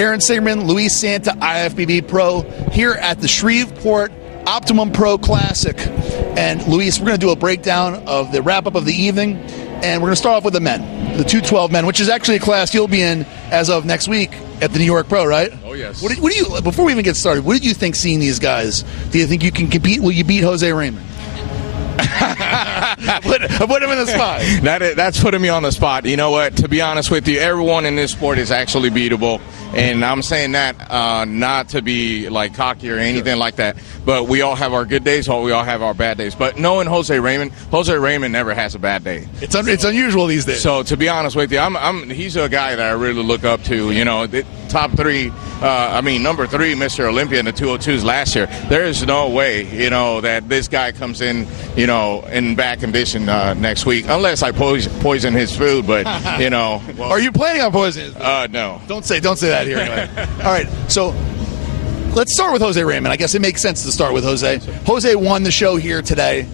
Aaron Singerman Luis Santa IFBB Pro here at the Shreveport Optimum Pro Classic. And Luis, we're going to do a breakdown of the wrap-up of the evening, and we're going to start off with the men, the 212 men, which is actually a class you'll be in as of next week at the New York Pro, right? Oh, yes. What do you, before we even get started, what did you think seeing these guys? Do you think you can compete? Will you beat Jose Raymond? I put him in the spot. That's putting me on the spot. You know what? To be honest with you, everyone in this sport is actually beatable. And I'm saying that not to be like cocky or anything like that, but we all have our good days, or we all have our bad days. But knowing Jose Raymond never has a bad day. It's unusual these days. So to be honest with you, he's a guy that I really look up to. You know, the top three. Number 3, Mr. Olympia in the 202s last year. There is no way, that this guy comes in, in bad condition next week, unless I poison his food. But well, are you planning on poisoning his food? No. Don't say that here anyway. All right, so let's start with Jose Raymond. I guess it makes sense to start with Jose. Jose won the show here today.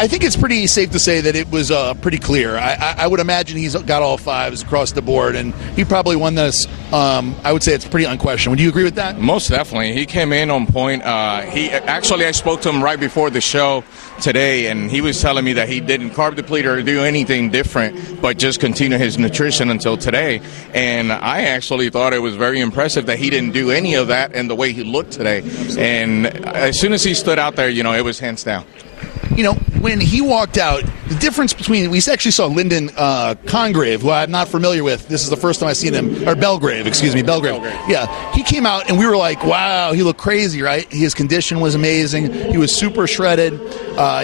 I think it's pretty safe to say that it was pretty clear. I would imagine he's got all 5s across the board, and he probably won this. I would say it's pretty unquestioned. Would you agree with that? Most definitely. He came in on point. I spoke to him right before the show today, and he was telling me that he didn't carb deplete or do anything different, but just continue his nutrition until today. And I actually thought it was very impressive that he didn't do any of that and the way he looked today. And as soon as he stood out there, it was hands down. When he walked out, the difference between, we actually saw Lyndon Congrave, who I'm not familiar with. This is the first time I've seen him, or Belgrave. Yeah, he came out and we were like, wow, he looked crazy, right? His condition was amazing. He was super shredded.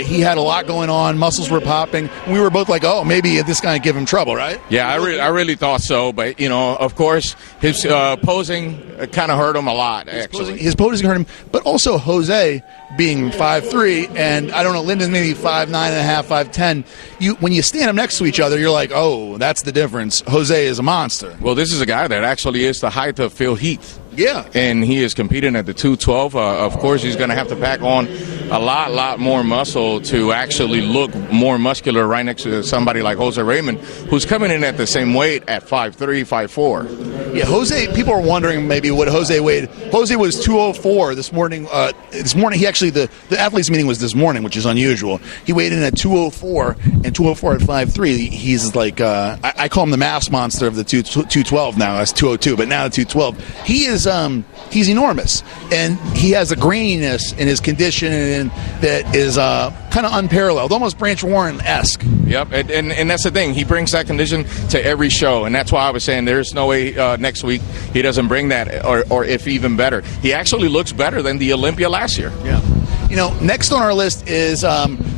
He had a lot going on. Muscles were popping. We were both like, oh, maybe this guy give him trouble, right? Yeah, I really thought so. But, of course, his posing kind of hurt him a lot, actually. His posing hurt him. But also Jose being 5'3", and I don't know, Lyndon's maybe 5'9.5", 5'10". When you stand them next to each other, you're like, oh, that's the difference. Jose is a monster. Well, this is a guy that actually is the height of Phil Heath. Yeah. And he is competing at the 212. Of course, he's going to have to pack on a lot more muscle to actually look more muscular right next to somebody like Jose Raymond, who's coming in at the same weight at 5'3", 5'4". Yeah, Jose, people are wondering maybe what Jose weighed. Jose was 204 this morning. He actually, the athletes meeting was this morning, which is unusual. He weighed in at 204, and 204 at 5'3". He's like, I call him the mass monster of the 212 now. That's 202, but now the 212. He is he's enormous, and he has a graininess in his condition that is kind of unparalleled, almost Branch Warren-esque. Yep, and that's the thing. He brings that condition to every show, and that's why I was saying there's no way next week he doesn't bring that, or if even better. He actually looks better than the Olympia last year. Yeah. Next on our list is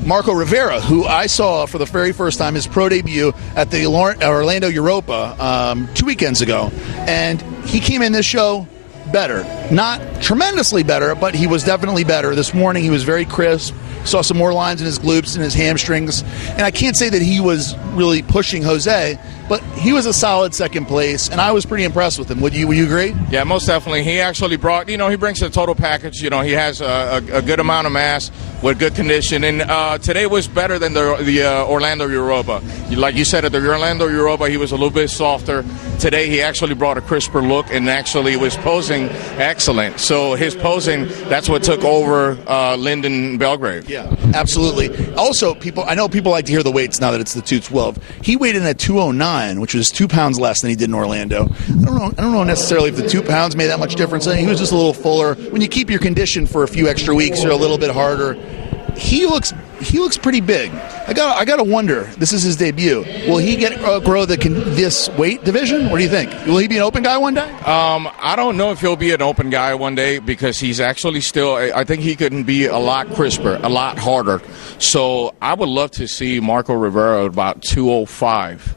Marco Rivera, who I saw for the very first time, his pro debut at the Orlando Europa 2 weekends ago, and he came in this show better. Not tremendously better, but he was definitely better. This morning he was very crisp. Saw some more lines in his glutes and his hamstrings. And I can't say that he was really pushing Jose, but he was a solid second place, and I was pretty impressed with him. Would you agree? Yeah, most definitely. He actually brought, he brings the total package. He has a good amount of mass with good condition. And today was better than the Orlando Europa. Like you said, at the Orlando Europa, he was a little bit softer. Today, he actually brought a crisper look and actually was posing excellent. So his posing, that's what took over Lyndon Belgrave. Yeah, absolutely. Also, I know people like to hear the weights now that it's the 212. He weighed in at 209, which was 2 pounds less than he did in Orlando. I don't know necessarily if the 2 pounds made that much difference. He was just a little fuller. When you keep your condition for a few extra weeks, you're a little bit harder. He looks pretty big. I gotta wonder. This is his debut. Will he grow this weight division? What do you think? Will he be an open guy one day? I don't know if he'll be an open guy one day because he's actually still. I think he can be a lot crisper, a lot harder. So I would love to see Marco Rivera about 205.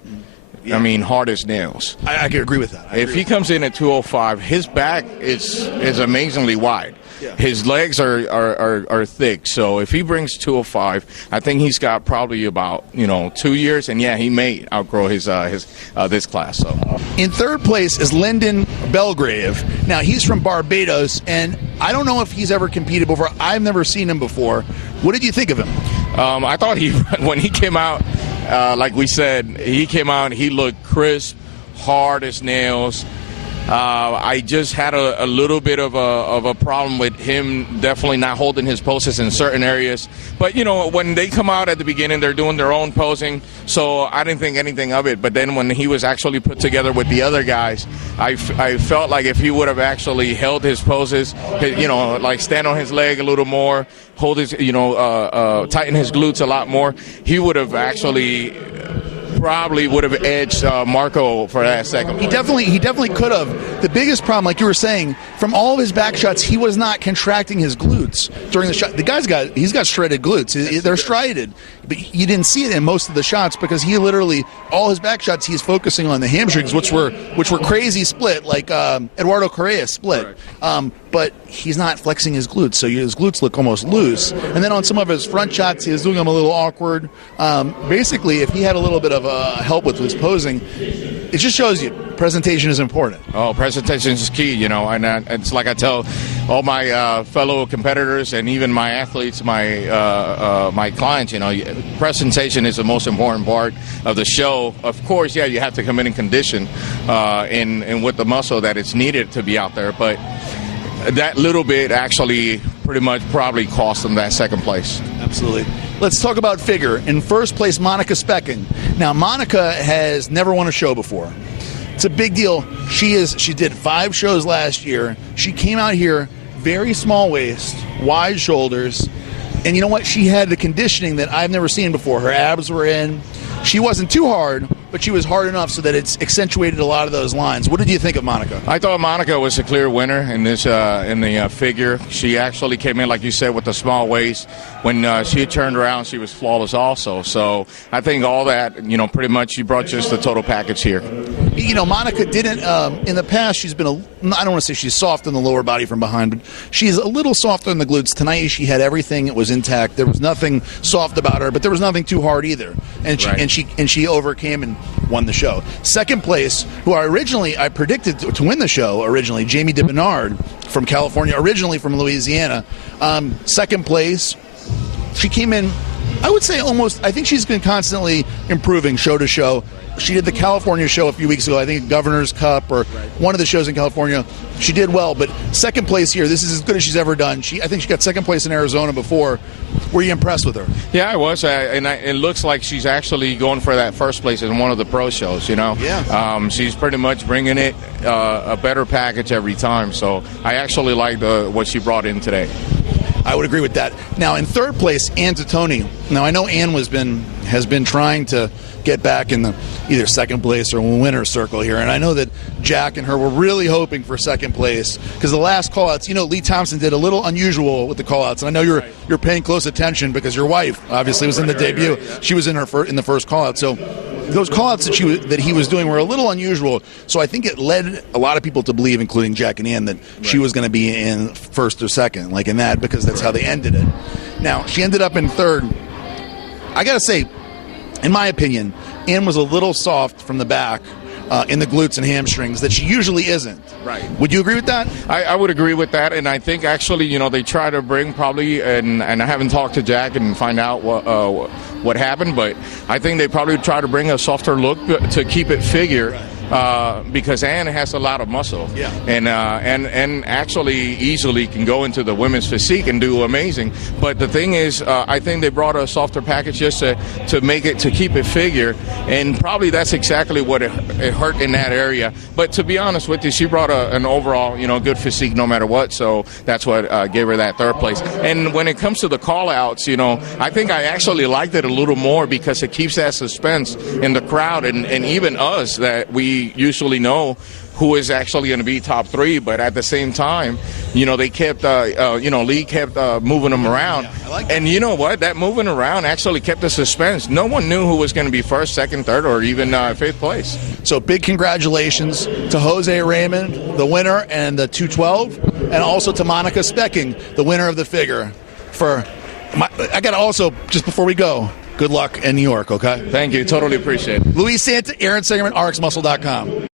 Yeah. I mean, hard as nails. I can agree with that. If he comes in at 205, his back is amazingly wide. Yeah. His legs are thick, so if he brings 205, I think he's got probably about 2 years, and yeah, he may outgrow his this class. So in third place is Lyndon Belgrave. Now he's from Barbados, and I don't know if he's ever competed before. I've never seen him before. What did you think of him? I thought when he came out, like we said, he came out and he looked crisp, hard as nails. I just had a little bit of a problem with him definitely not holding his poses in certain areas. But, you know, when they come out at the beginning, they're doing their own posing, so I didn't think anything of it. But then when he was actually put together with the other guys, I felt like if he would have actually held his poses, you know, like stand on his leg a little more, hold his, you know, tighten his glutes a lot more, he would have actually probably would have edged Marco for that second. He definitely could have. The biggest problem, like you were saying, from all of his back shots, he was not contracting his glutes during the shot. The guy's got shredded glutes. They're striated, but you didn't see it in most of the shots because he literally, all his back shots, he's focusing on the hamstrings, which were crazy split, like Eduardo Correa split. But he's not flexing his glutes, so his glutes look almost loose. And then on some of his front shots, he was doing them a little awkward. Basically, if he had a little bit of help with his posing, it just shows you presentation is important. Oh, presentation is key, you know, and it's like I tell all my fellow competitors and even my athletes, my clients, you know, presentation is the most important part of the show. Of course, yeah, you have to come in condition and with the muscle that it's needed to be out there, but that little bit actually pretty much probably cost them that second place. Absolutely. Let's talk about figure. In first place, Monica Speck. Now, Monica has never won a show before. It's a big deal. She did 5 shows last year. She came out here very small waist, wide shoulders, and you know what? She had the conditioning that I've never seen before. Her abs were in. She wasn't too hard, but she was hard enough so that it's accentuated a lot of those lines. What did you think of Monica? I thought Monica was a clear winner in this in the figure. She actually came in, like you said, with a small waist. When she turned around, she was flawless also. So I think all that, you know, pretty much she brought just the total package here. You know, Monica didn't, in the past, she's been, I don't want to say she's soft in the lower body from behind, but she's a little softer in the glutes. Tonight, she had everything. It was intact. There was nothing soft about her, but there was nothing too hard either. And she overcame and won the show. Second place, who I predicted to win the show originally, Jamie DeBernard from California, originally from Louisiana. Second place, she came in, I would say I think she's been constantly improving show to show. She did the California show a few weeks ago, I think Governor's Cup or one of the shows in California. She did well, but second place here, this is as good as she's ever done. I think she got second place in Arizona before. Were you impressed with her? Yeah, I was, it looks like she's actually going for that first place in one of the pro shows, you know? Yeah. She's pretty much bringing it a better package every time, so I actually like what she brought in today. I would agree with that. Now, in third place, Ann Totoni. Now, I know Ann has been trying to get back in the either second place or winner's circle here, and I know that Jack and her were really hoping for second place because the last call-outs, you know, Lee Thompson did a little unusual with the call-outs, and I know you're paying close attention because your wife obviously was in the debut. Right. She was in the first call-out, so those call-outs that he was doing were a little unusual, so I think it led a lot of people to believe, including Jack and Ann, that she was going to be in first or second, like in that, because that's how they ended it. Now, she ended up in third. I got to say, in my opinion, Ann was a little soft from the back in the glutes and hamstrings that she usually isn't. Right. Would you agree with that? I would agree with that, and I think actually, you know, they try to bring probably, and I haven't talked to Jack and find out what happened, but I think they probably try to bring a softer look to keep it figure. Because Ann has a lot of muscle, yeah, and actually easily can go into the women's physique and do amazing. But the thing is, I think they brought a softer package just to keep it figure, and probably that's exactly what it hurt in that area. But to be honest with you, she brought an overall, you know, good physique no matter what. So that's what gave her that third place. And when it comes to the call-outs, you know, I think I actually liked it a little more because it keeps that suspense in the crowd and even us that we usually know who is actually going to be top 3, but at the same time, you know, they kept, Lee kept moving them around. Yeah, I like that. And you know what? That moving around actually kept the suspense. No one knew who was going to be first, second, third, or even fifth place. So big congratulations to Jose Raymond, the winner, and the 212, and also to Monica Speck, the winner of the figure. I got to also, just before we go, good luck in New York, okay? Thank you. Totally appreciate it. Luis Santa, Aaron Singerman, RxMuscle.com.